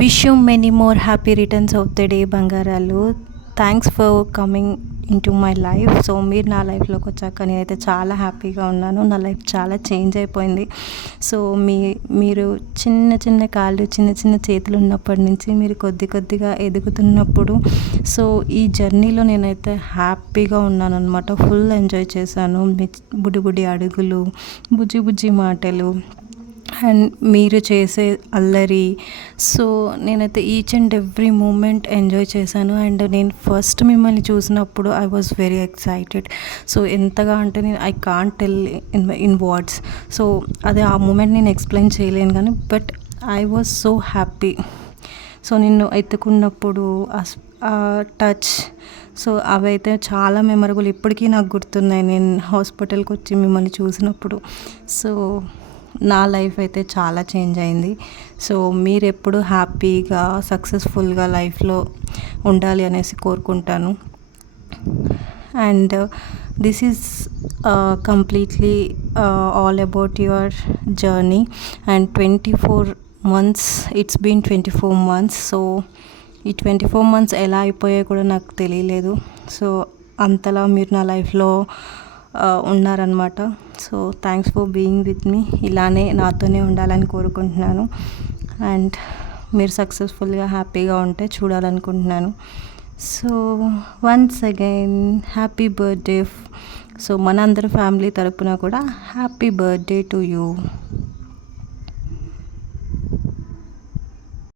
Wish you many more happy returns of the day బంగారాలు. Thanks for coming into my life. So మీరు నా లైఫ్లోకి వచ్చాక నేనైతే చాలా హ్యాపీగా ఉన్నాను. నా లైఫ్ చాలా చేంజ్ అయిపోయింది. సో మీరు చిన్న చిన్న కాళ్ళు చిన్న చిన్న చేతులు ఉన్నప్పటి నుంచి మీరు కొద్ది కొద్దిగా ఎదుగుతున్నప్పుడు సో ఈ జర్నీలో నేనైతే హ్యాపీగా ఉన్నాను అనమాట. ఫుల్ ఎంజాయ్ చేశాను. మీ బుడి బుడి అడుగులు, బుజ్జి బుజ్జి మాటలు అండ్ మీరు చేసే అల్లరి. సో నేనైతే each and every moment enjoy చేశాను. అండ్ నేను ఫస్ట్ మిమ్మల్ని చూసినప్పుడు I was very excited. So ఎంతగా అంటే నేను I can't tell in words. So అదే ఆ మూమెంట్ నేను ఎక్స్ప్లెయిన్ చేయలేను కానీ but I was so happy. So నిన్ను ఎత్తుకున్నప్పుడు ఆ టచ్, సో అవైతే చాలా మెమరబుల్. ఇప్పటికీ నాకు గుర్తున్నాయి నేను హాస్పిటల్కి వచ్చి మిమ్మల్ని చూసినప్పుడు. సో నా లైఫ్ అయితే చాలా చేంజ్ అయింది. సో మీరు ఎప్పుడు హ్యాపీగా సక్సెస్ఫుల్గా లైఫ్లో ఉండాలి అనేసి కోరుకుంటాను. And this is completely all about your journey. And 24 months, it's been 24 months. So ఈ 24 months ఎలా అయిపోయాయో కూడా నాకు తెలియలేదు. సో అంతలా మీరు నా లైఫ్లో ఉన్నారనమాట. So thanks for being with me. ఇలానే నాతోనే ఉండాలని కోరుకుంటున్నాను. అండ్ మీరు సక్సెస్ఫుల్గా హ్యాపీగా ఉంటే చూడాలనుకుంటున్నాను. So once again happy birthday. So మనందరి ఫ్యామిలీ తరపున కూడా హ్యాపీ బర్త్డే టు యూ.